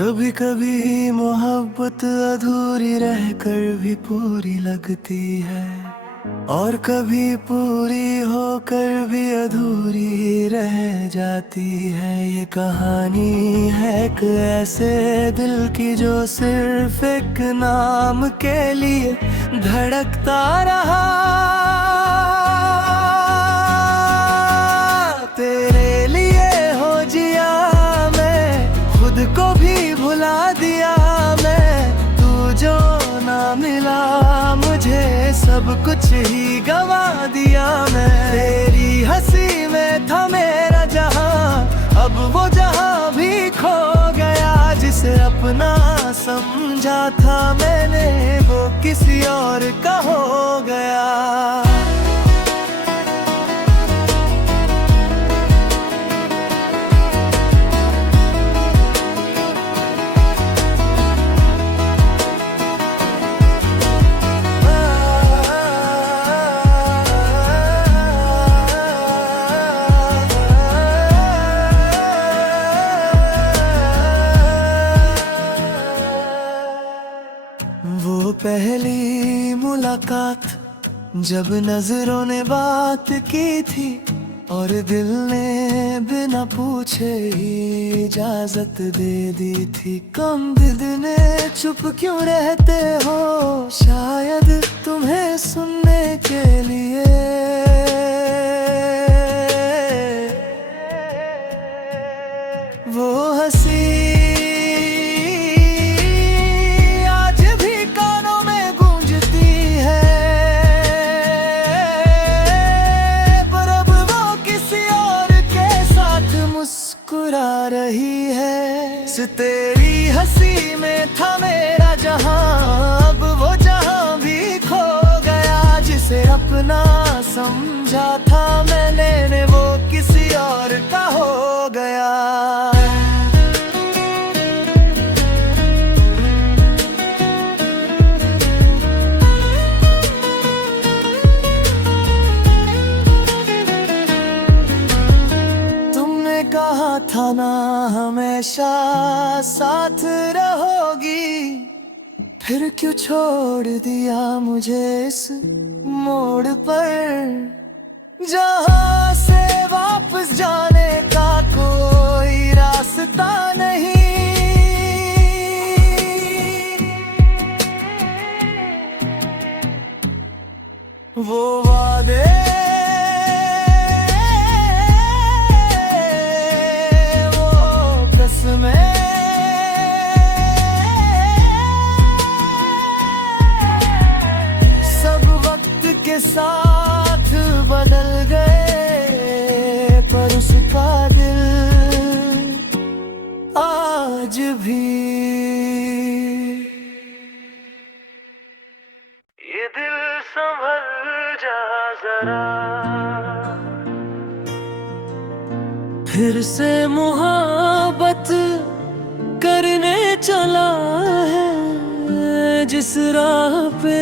कभी कभी मोहब्बत अधूरी रहकर भी पूरी लगती है, और कभी पूरी होकर भी अधूरी रह जाती है। ये कहानी है एक ऐसे दिल की जो सिर्फ एक नाम के लिए धड़कता रहा। तेरे लिए हो जिया मैं, खुद को भी भुला दिया मैं। तू जो ना मिला मुझे, सब कुछ ही गवा दिया मैं। तेरी हंसी में था मेरा जहां, अब वो जहां भी खो गया। जिसे अपना समझा था मैंने, वो किसी और का हो गया। वो पहली मुलाकात जब नजरों ने बात की थी, और दिल ने बिना पूछे ही इजाजत दे दी थी। कम दिदने चुप क्यों रहते हो, शायद तुम्हें सुनने के लिए। वो हंसी मुस्कुरा रही है। तेरी हंसी में था मेरा जहां, अब वो जहां भी खो गया। जिसे अपना समझा था मैंने, वो किसी और का हो गया। कहा था ना हमेशा साथ रहोगी, फिर क्यों छोड़ दिया मुझे इस मोड़ पर। जहां से वापस जाने का कोई रास्ता नहीं। वो वादे सब वक्त के साथ बदल गए, पर उसका दिल आज भी। ये दिल संभल जा जरा, फिर से मोहब्बत करने चला है। जिस राह पे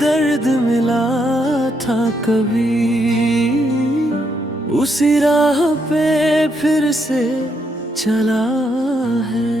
दर्द मिला था कभी, उसी राह पे फिर से चला है।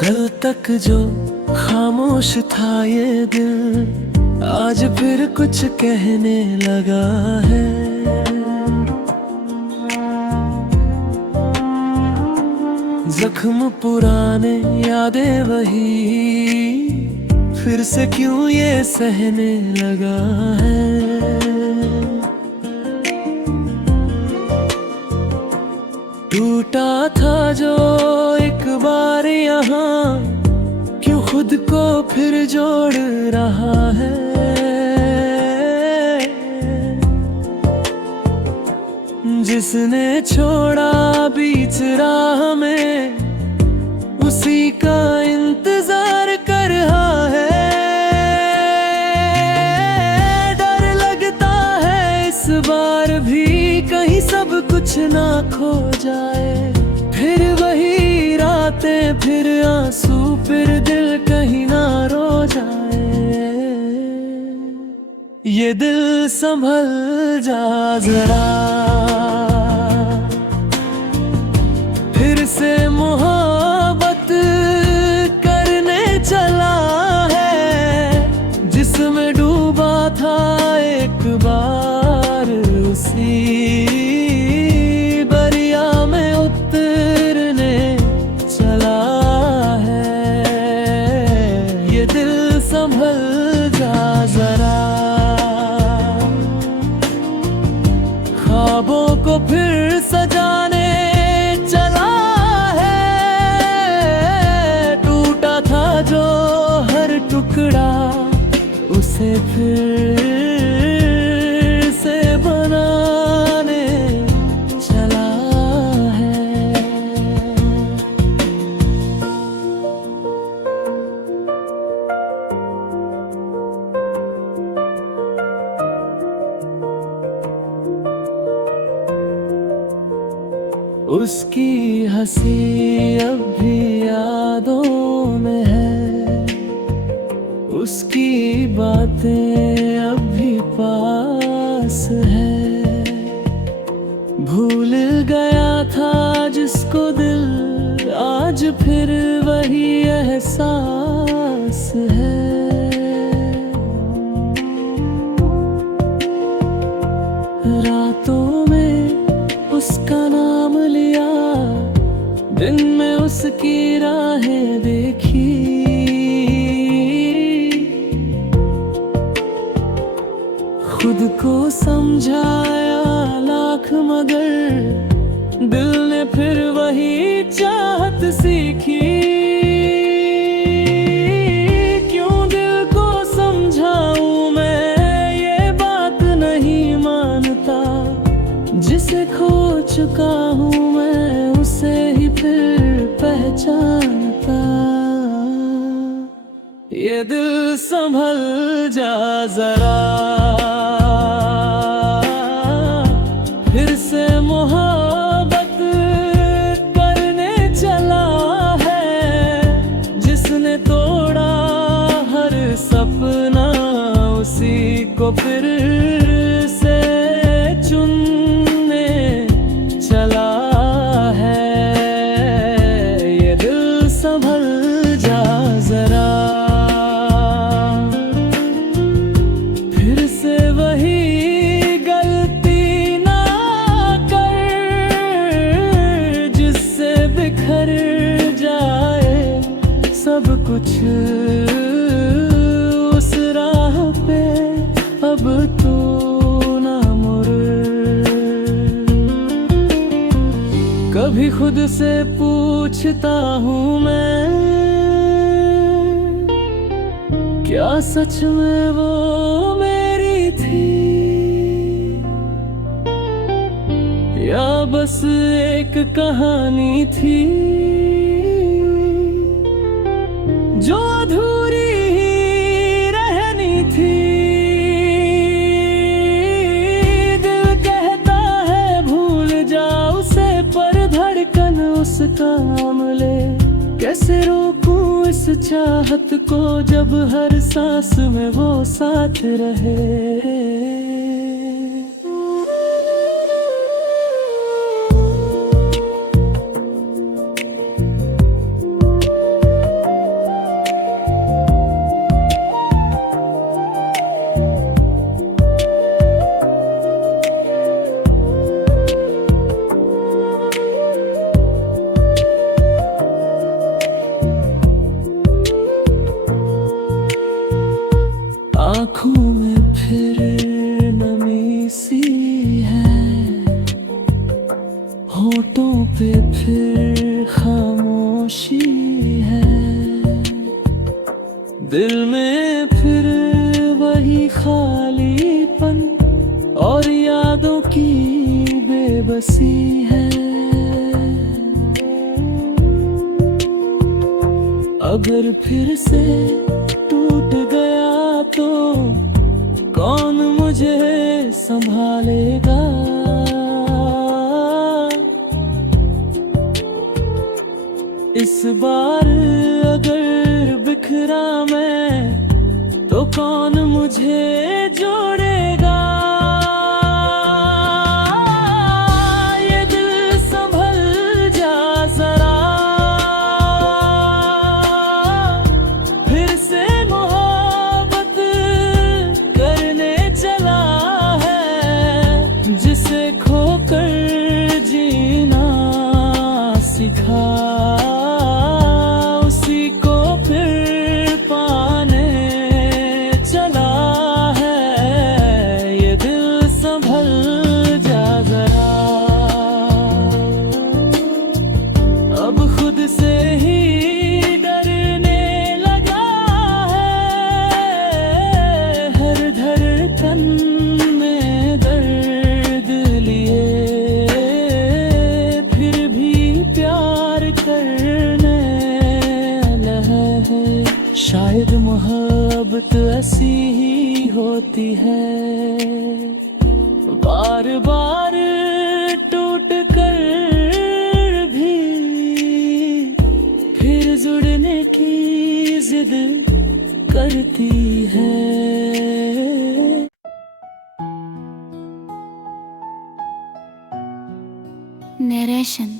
कल तक जो खामोश था ये दिल, आज फिर कुछ कहने लगा है। जख्म पुराने, यादें वही, फिर से क्यों ये सहने लगा है। टूटा था जो एक बार यहाँ, क्यों खुद को फिर जोड़ रहा है। जिसने छोड़ा बीच राह में, उसी का इंतजार कर रहा है। डर लगता है इस बार भी कहीं सब कुछ ना खो जाए, फिर वही राह बातें फिर आंसू, फिर दिल कहीं ना रो जाए। ये दिल संभल जा जरा, फिर से मोहब्बत करने चला है, जिसमें डूबा था एक बार, उसी दरिया में उतरने चला है। ये दिल संभल जा जरा, ख्वाबों को फिर सजाने चला है, टूटा था जो हर टुकड़ा, उसे फिर से बनाने चला है। उसकी हंसी अब भी यादों में है, उसकी बातें अब भी पास है। भूल गया था जिसको दिल, आज फिर वही एहसास है। रातों में उसका नाम लिया, दिन में उसकी राहें देखी, खुद को समझाया लाख मगर दिल ने फिर वही चाहत सीखी। क्यों दिल को समझाऊं मैं, ये बात नहीं मानता, जिसे खो चुका हूँ मैं उसे ही फिर पहचानता। ये दिल संभल जा जरा, फिर से मोहब्बत करने चला है, जिसने तोड़ा हर सपना, उसी को फिर से चुनने चला है। ये दिल संभल जा जरा, फिर से वही गलती ना कर, जिससे बिखर जाए सब कुछ उस राह पे, अब तू ना मुड़। कभी खुद से पूछता हूँ मैं, क्या सच में वो मेरी थी, या बस एक कहानी थी जो अधूरी ही रहनी थी। दिल कहता है भूल जा उसे, पर धड़कन उसका नाम ले। कैसे रोकूं इस चाहत को जब हर सांस में वो साथ रहे। आँखों में फिर नमी सी है, होठों पे फिर खामोशी है, दिल में फिर वही खालीपन और यादों की बेबसी है। अगर फिर से टूट गया तो कौन मुझे संभालेगा। इस बार अगर बिखरा मैं तो कौन मुझे जोड़ेगा। ये दिल संभल जा जरा, फिर से मोहब्बत करने चला है। जिसे खोकर जीना सिखा उसी को फिर पाने चला है। ये दिल संभल जा जरा, अब खुद से ही डरने लगा है। हर धड़कन में दर्द लिए फिर भी प्यार करने लगा है। शायद मोहब्बत ऐसी ही होती है, बार बार टूट कर भी फिर जुड़ने की जिद करती है। नरेशन।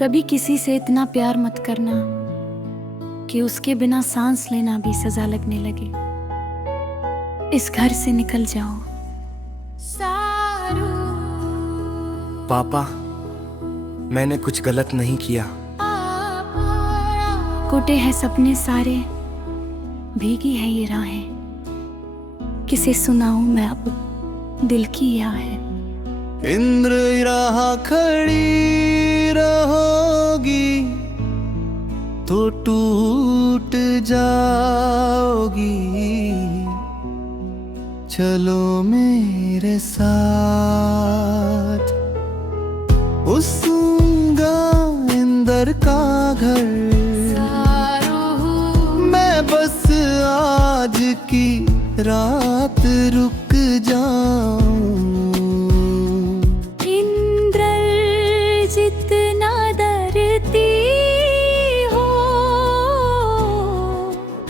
कभी किसी से इतना प्यार मत करना कि उसके बिना सांस लेना भी सजा लगने लगे। इस घर से निकल जाओ। पापा, मैंने कुछ गलत नहीं किया। टूटे हैं सपने सारे, भीगी है ये राहें। किसे सुनाऊं मैं अब दिल की आहें। इंद्र राह खड़ी रहोगी तो टूट जाओगी। चलो मेरे साथ, उसूंगा इंद्र का घर। मैं बस आज की रात रुक जाऊं। जितना डरती हो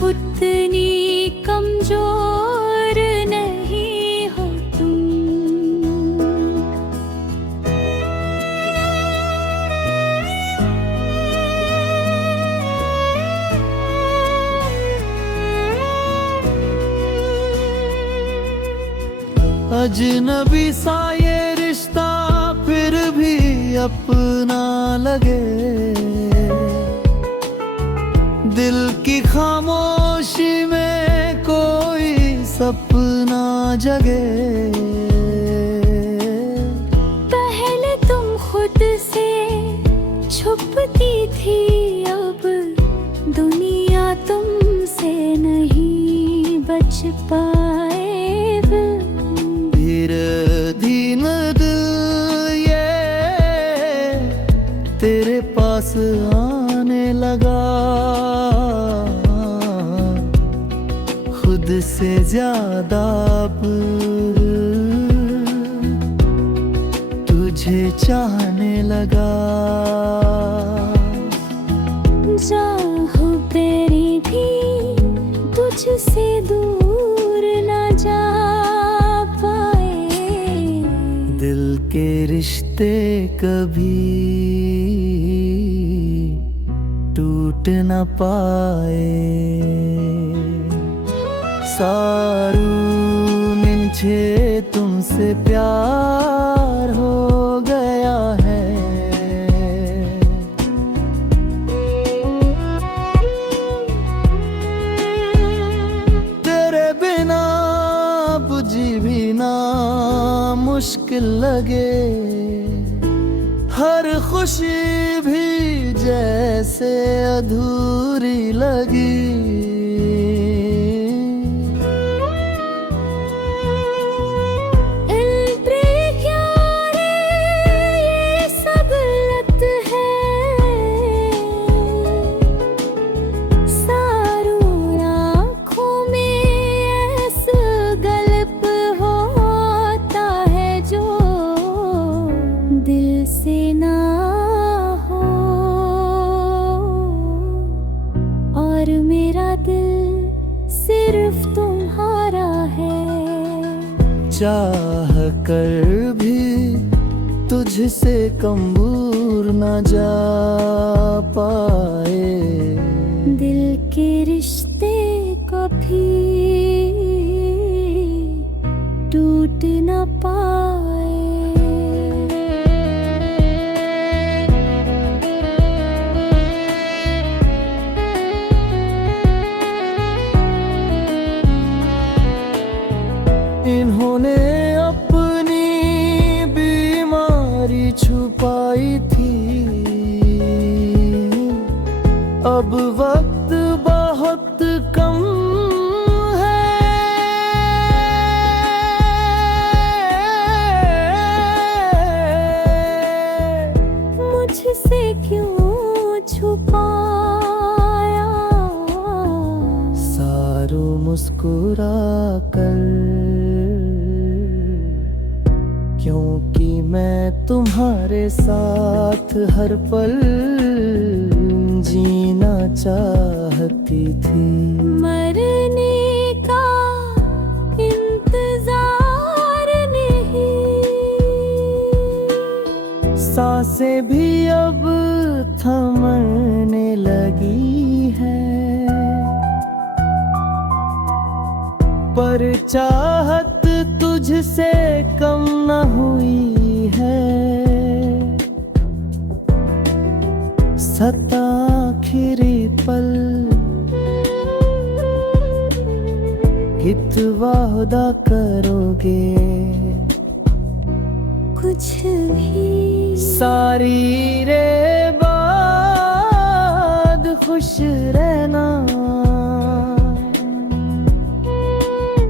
उतनी कमजोर नहीं हो तुम। अजनबी सा ये रिश्ता फिर भी अपना लगे। दिल की खामोशी में कोई सपना जगे। पहले तुम खुद से छुपती थी, अब दुनिया तुमसे नहीं बच पाए। धीन दिल तेरे पास आने लगा, खुद से ज्यादा अब तुझे चाहने लगा। चाहो तेरी भी तुझसे दूर ना जा पाए। दिल के रिश्ते कभी टूट न पाए। सारू मुझे तुमसे प्यार हो गया है। तेरे बिना बुझी भी ना मुश्किल लगे। हर खुशी भी जैसे अधूरी लगी। दिल से ना हो मेरा दिल सिर्फ तुम्हारा है। चाह कर भी तुझसे कम दूर न जा पाए। दिल के रिश्ते कभी टूट न पाए। इन्होंने अपनी बीमारी छुपाई थी, अब वक्त बहुत कम है। मुझसे क्यों छुपाया? सारू मुस्कुरा कर, क्योंकि मैं तुम्हारे साथ हर पल जीना चाहती थी। मरने का इंतजार नहीं, सांसें भी अब थमने लगी है, पर चाहत तुझसे कम न हुई है। सता आखिरी पल कित वादा करोगे? कुछ भी सारी रे बाद खुश रहना।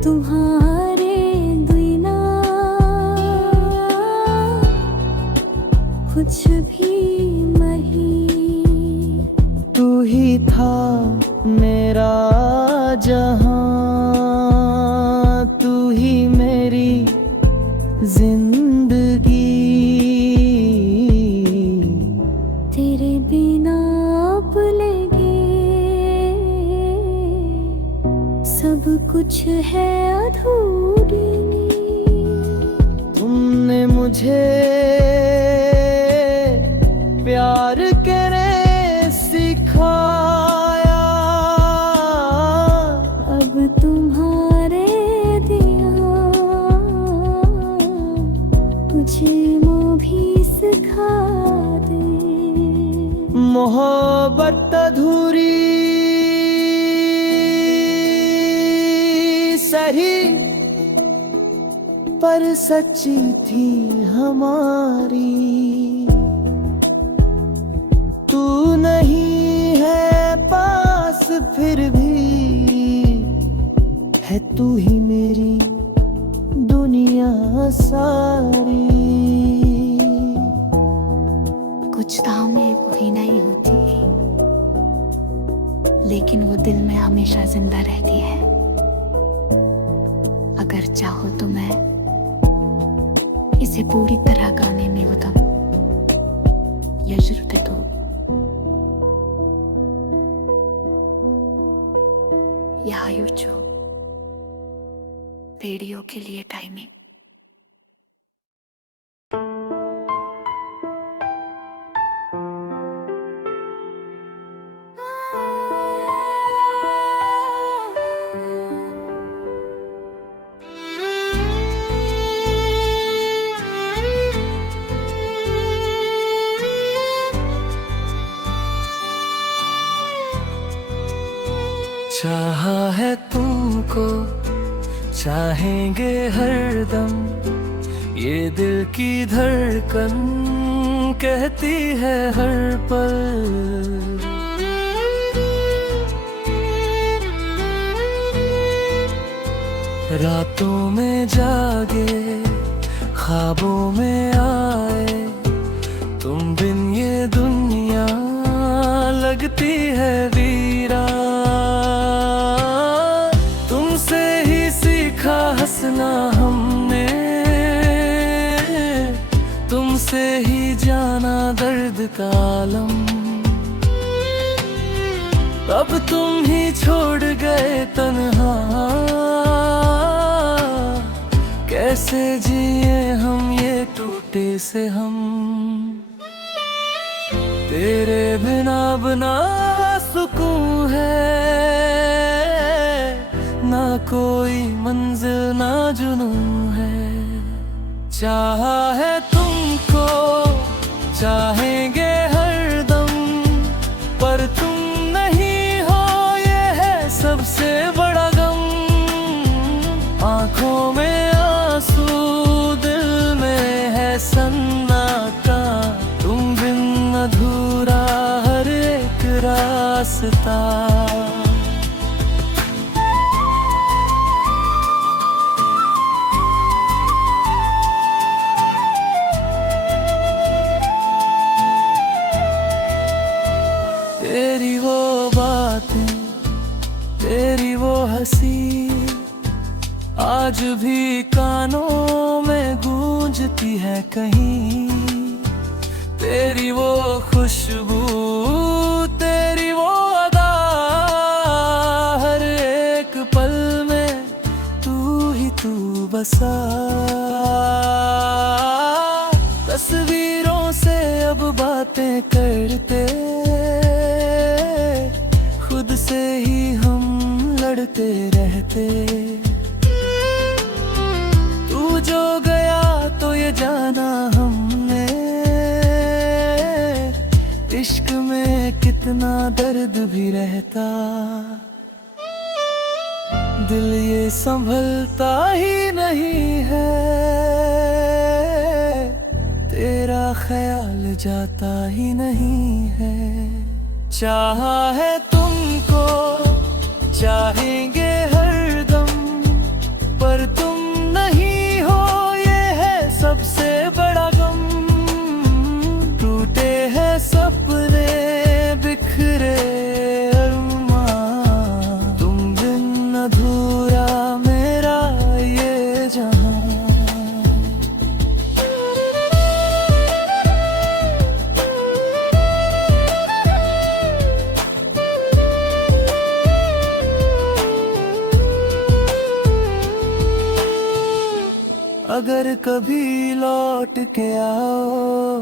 तुम्हारे बिना कुछ भी नहीं। तू ही था मेरा जहां, तू ही मेरी जिंदगी। तेरे बिना अब लगे सब कुछ है अधूरी। तुमने मुझे प्यार करे सिखाया, अब तुम्हारे दिया मुझे वो भी सिखा दे। मोहब्बत अधूरी सही पर सच्ची थी हमारी। तू नहीं है पास फिर भी है तू ही मेरी दुनिया सारी। कुछ दामें पूरी नहीं होती, लेकिन वो दिल में हमेशा जिंदा रहती है। अगर चाहो तो मैं इसे पूरी तरह गाने में बताऊं, या जरूरत है तो या यूट्यूब रेडियो के लिए टाइमिंग। चाहा है तुमको, चाहेंगे हरदम, ये दिल की धड़कन कहती है हर पल। रातों में जागे, ख्वाबों में आए, तुम बिन ये दुनिया लगती है वीरान। तुमसे ही सीखा हंसना हमने, तुमसे ही जाना दर्द का आलम। अब तुम ही छोड़ गए तन्हा, कैसे जिए हम ये टूटे से हम। तेरे बिना बना सुकून है, ना कोई मंजिल ना जुनून है। चाहा है तुमको, चाहेंगे हरदम, पर तुम नहीं हो ये है सबसे बड़ा गम। आंखों में आंसू, दिल में है सन्नाटा, तुम बिन अधूरा हर एक रास्ता। तेरी वो बातें, तेरी वो हंसी, आज भी कानों में गूंजती है कहीं। तेरी वो खुशबू, तेरी वो अदा, हर एक पल में तू ही तू बसा। तस्वीरों से अब बातें करते, खुद से ही हम लड़ते रहते। तू जो गया तो ये जाना हमने, इश्क में कितना दर्द भी रहता। दिल ये संभलता ही नहीं है, तेरा ख्याल जाता ही नहीं है। चाहा है तुमको, चाहेंगे हरदम, पर तुम नहीं हो ये है सबसे बड़ा गम। टूटे हैं सपने, बिखरे अरमां, तुम बिन अधूरा मेरा ये जहां। अगर कभी लौट के आओ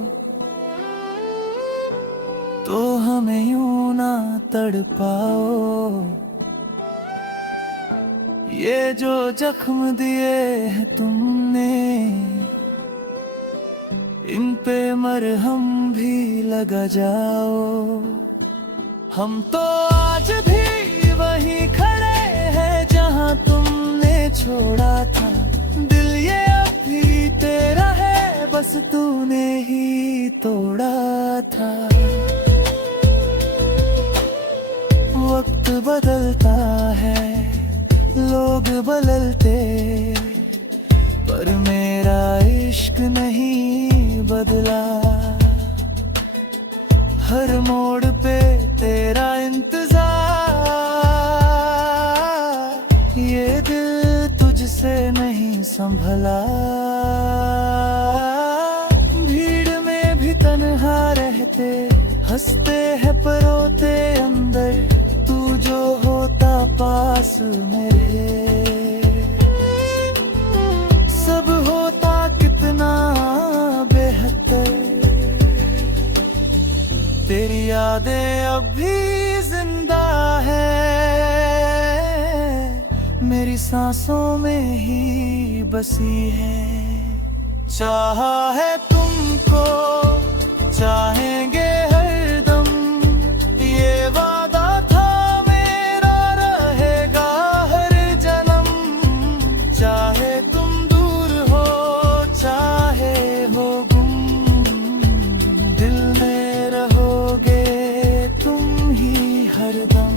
तो हमें यूं ना तड़पाओ। ये जो जख्म दिए हैं तुमने, इन पे मरहम भी लगा जाओ। हम तो आज भी वहीं खड़े हैं जहां तुमने छोड़ा था। दिल ये अभी तेरा है, बस तूने ही तोड़ा था। वक्त बदलता है, लोग बदलते, पर मेरा इश्क नहीं बदला। हर मोड़ पे तेरा इंतजार, ये दिल तुझसे नहीं संभला। भीड़ में भी तन्हा रहते, हंसते हैं पर रोते अंदर। तू जो होता पास मेरे, सब होता कितना बेहतर। तेरी यादें अब भी जिंदा है, मेरी सांसों में ही बसी है। चाहा है तुमको, चाहेंगे हरदम, ये वादा था मेरा रहेगा हर जन्म। चाहे तुम दूर हो, चाहे हो गुम, दिल में रहोगे तुम ही हरदम।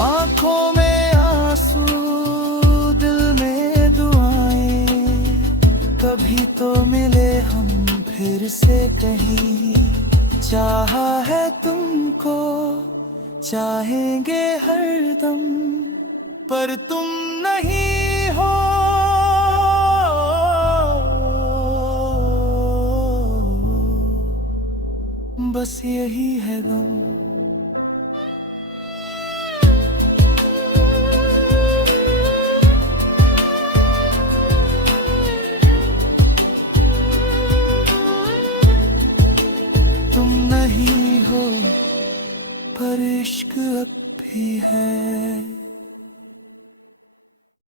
आंखों में आंसू, दिल में दुआएं, कभी तो मिले हम फिर से कहीं। चाहा है तुमको, चाहेंगे हरदम, पर तुम नहीं हो। बस यही है गम।